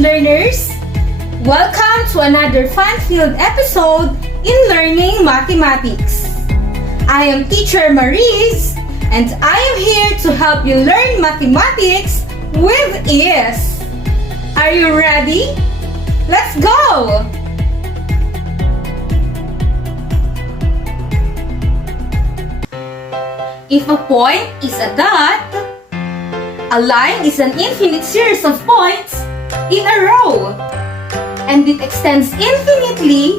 Learners! Welcome to another fun-filled episode in Learning Mathematics. I am Teacher Maris, and I am here to help you learn mathematics with ease. Are you ready? Let's go! If a point is a dot, a line is an infinite series of points in a row, and it extends infinitely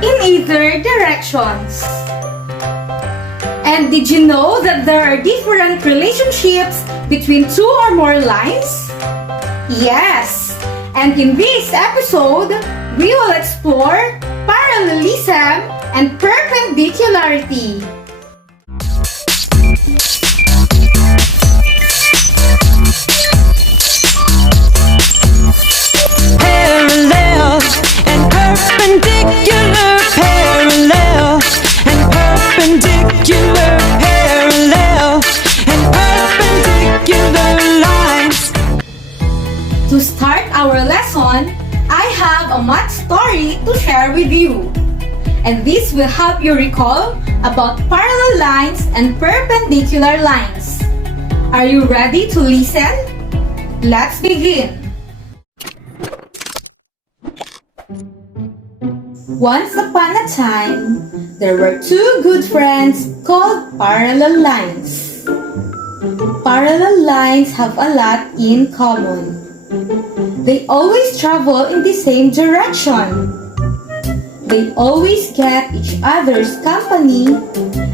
in either directions. And did you know that there are different relationships between two or more lines? Yes! And in this episode, we will explore parallelism and perpendicularity. To start our lesson, I have a math story to share with you. And this will help you recall about parallel lines and perpendicular lines. Are you ready to listen? Let's begin. Once upon a time, there were two good friends called parallel lines. Parallel lines have a lot in common. They always travel in the same direction. They always get each other's company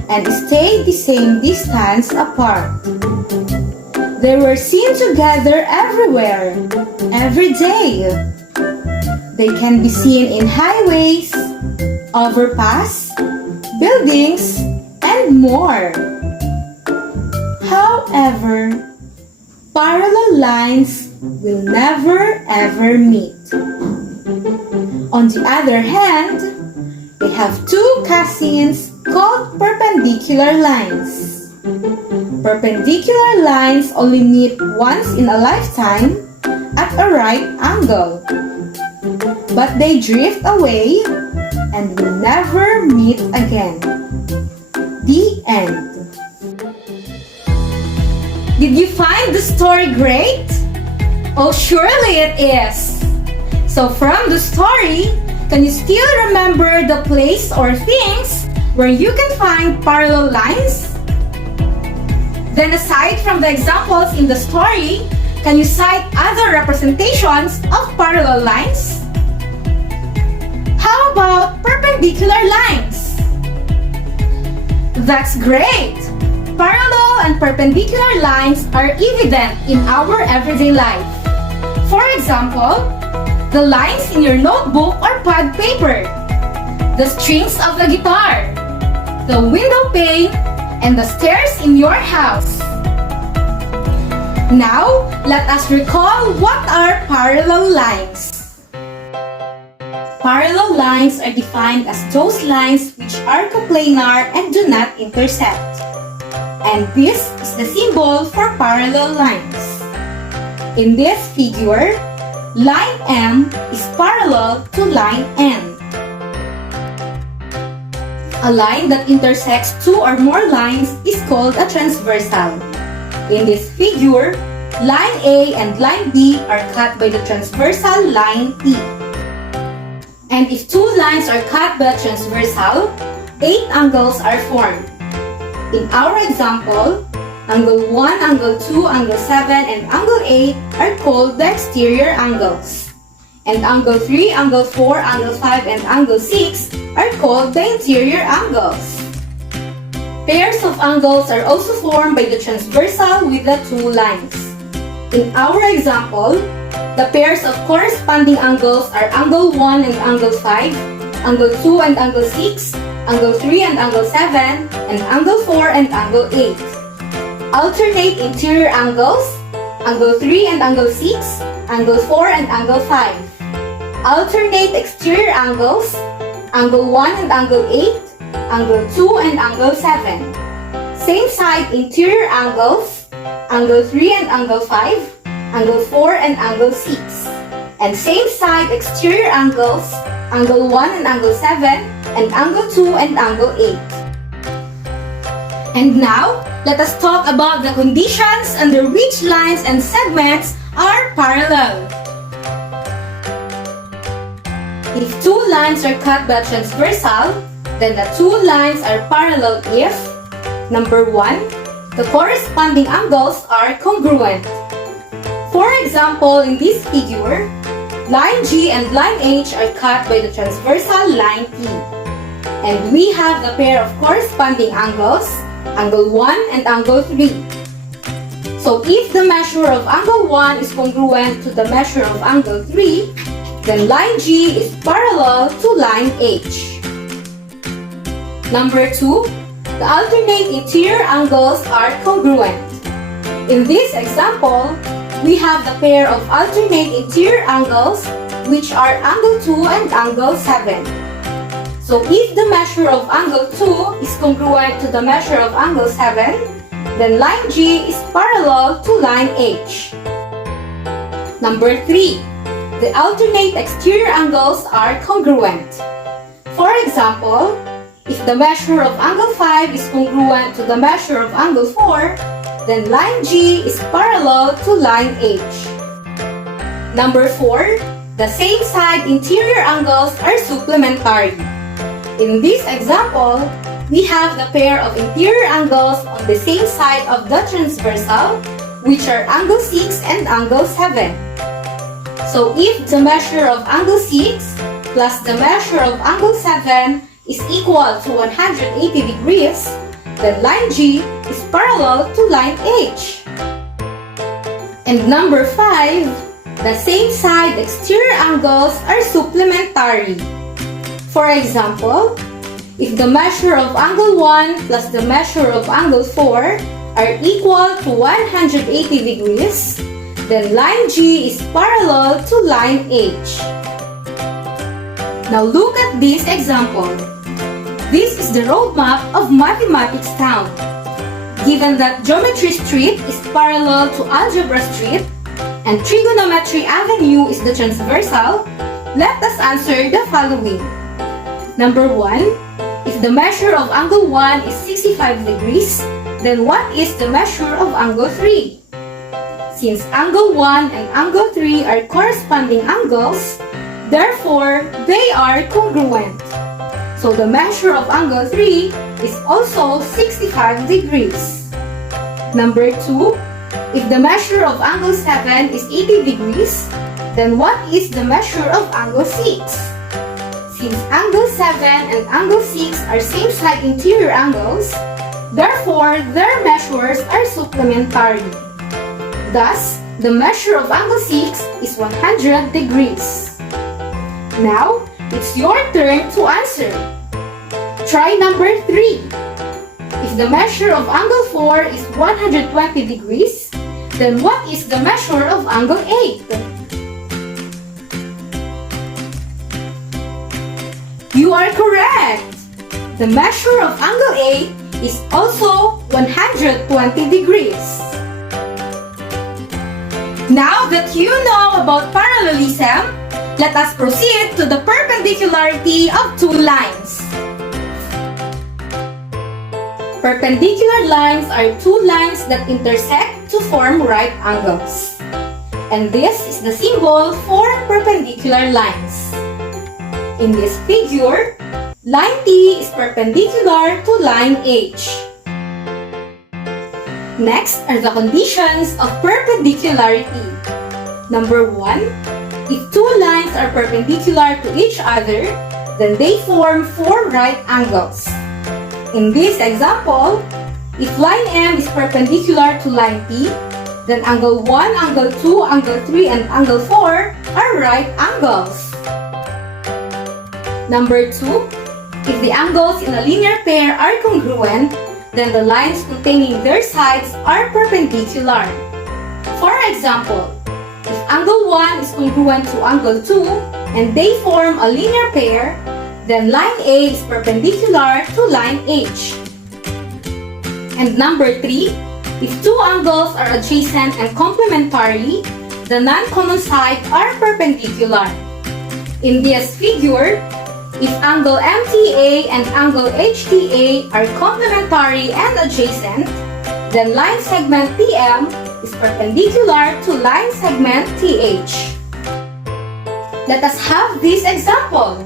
and stay the same distance apart. They were seen together everywhere, every day. They can be seen in highways, overpass, buildings, and more. However, parallel lines will never ever meet. On the other hand, we have two cousins called perpendicular lines. Perpendicular lines only meet once in a lifetime at a right angle. But they drift away and will never meet again. The end. Did you find the story great? Oh, surely it is. So from the story, can you still remember the place or things where you can find parallel lines? Then aside from the examples in the story, can you cite other representations of parallel lines? How about perpendicular lines? That's great! Parallel and perpendicular lines are evident in our everyday life. For example, the lines in your notebook or pad paper, the strings of the guitar, the window pane, and the stairs in your house. Now, let us recall what are parallel lines. Parallel lines are defined as those lines which are coplanar and do not intersect. And this is the symbol for parallel lines. In this figure, line M is parallel to line N. A line that intersects two or more lines is called a transversal. In this figure, line A and line B are cut by the transversal line E. And if two lines are cut by a transversal, 8 angles are formed. In our example, angle 1, angle 2, angle 7, and angle 8 are called the exterior angles. And angle 3, angle 4, angle 5, and angle 6 are called the interior angles. Pairs of angles are also formed by the transversal with the two lines. In our example, The pairs of corresponding angles are angle 1 and angle 5, angle 2 and angle 6, angle 3 and angle 7, and angle 4 and angle 8. Alternate interior angles, angle 3 and angle 6, angle 4 and angle 5. Alternate exterior angles, angle 1 and angle 8, angle 2 and angle 7. Same side interior angles, angle 3 and angle 5, angle 4 and angle 6. And same side exterior angles, angle 1 and angle 7, and angle 2 and angle 8. And now, let us talk about the conditions under which lines and segments are parallel. If two lines are cut by transversal, then the two lines are parallel if number 1, the corresponding angles are congruent. For example, in this figure, line G and line H are cut by the transversal line T. And we have the pair of corresponding angles, angle 1 and angle 3. So if the measure of angle 1 is congruent to the measure of angle 3, then line G is parallel to line H. Number 2, the alternate interior angles are congruent. In this example, we have the pair of alternate interior angles, which are angle 2 and angle 7. So if the measure of angle 2 is congruent to the measure of angle 7, then line G is parallel to line H. Number 3, the alternate exterior angles are congruent. For example, if the measure of angle 5 is congruent to the measure of angle 4, then line G is parallel to line H. Number 4, the same side interior angles are supplementary. In this example, we have the pair of interior angles on the same side of the transversal, which are angle 6 and angle 7. So if the measure of angle 6 plus the measure of angle 7 is equal to 180 degrees, then line G is parallel to line H. And number 5, the same side exterior angles are supplementary. For example, if the measure of angle 1 plus the measure of angle 4 are equal to 180 degrees, then line G is parallel to line H. Now look at this example. This is the roadmap of Mathematics Town. Given that Geometry Street is parallel to Algebra Street and Trigonometry Avenue is the transversal, let us answer the following. Number 1, if the measure of angle 1 is 65 degrees, then what is the measure of angle 3? Since angle 1 and angle 3 are corresponding angles, therefore, they are congruent. So the measure of angle 3 is also 65 degrees. Number 2, if the measure of angle 7 is 80 degrees, then what is the measure of angle 6? Since angle 7 and angle 6 are same side interior angles, therefore their measures are supplementary. Thus, the measure of angle 6 is 100 degrees. Now, it's your turn to answer. Try number 3. If the measure of angle 4 is 120 degrees, then what is the measure of angle 8? You are correct! The measure of angle 8 is also 120 degrees. Now that you know about parallelism, let us proceed to the perpendicularity of two lines. Perpendicular lines are two lines that intersect to form right angles. And this is the symbol for perpendicular lines. In this figure, line T is perpendicular to line H. Next are the conditions of perpendicularity. Number 1, if two lines are perpendicular to each other, then they form four right angles. In this example, if line M is perpendicular to line T, then angle 1, angle 2, angle 3, and angle 4 are right angles. Number 2, if the angles in a linear pair are congruent, then the lines containing their sides are perpendicular. For example, if angle 1 is congruent to angle 2 and they form a linear pair, then line A is perpendicular to line H. And number 3, if two angles are adjacent and complementary, the non-common sides are perpendicular. In this figure, if angle MTA and angle HTA are complementary and adjacent, then line segment TM is perpendicular to line segment TH. Let us have this example.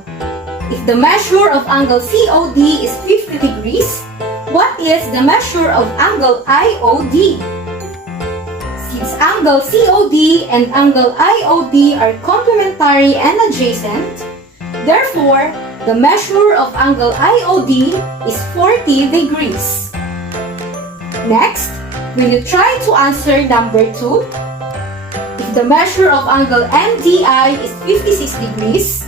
If the measure of angle COD is 50 degrees, what is the measure of angle IOD? Since angle COD and angle IOD are complementary and adjacent, therefore, the measure of angle IOD is 40 degrees. Next, will you try to answer number 2? If the measure of angle MDI is 56 degrees,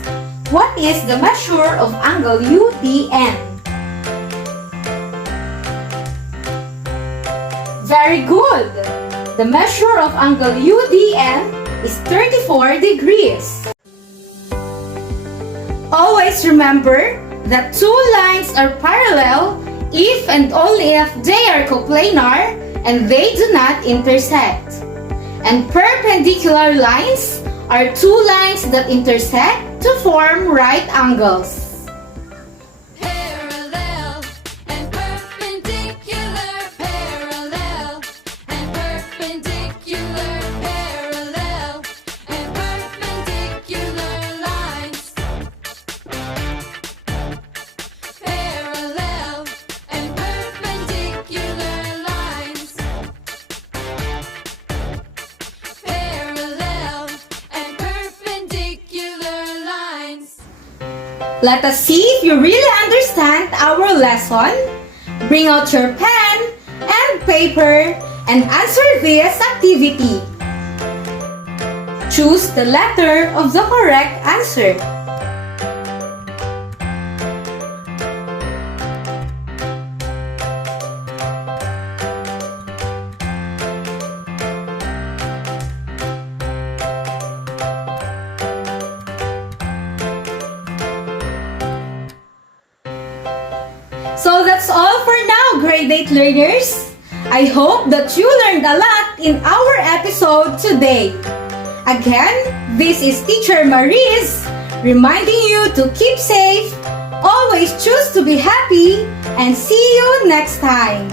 what is the measure of angle UDN? Very good! The measure of angle UDN is 34 degrees. Always remember that two lines are parallel if and only if they are coplanar and they do not intersect. And perpendicular lines are two lines that intersect to form right angles. Let us see if you really understand our lesson. Bring out your pen and paper and answer this activity. Choose the letter of the correct answer. So that's all for now, grade 8 learners. I hope that you learned a lot in our episode today. Again, this is Teacher Maris reminding you to keep safe, always choose to be happy, and see you next time.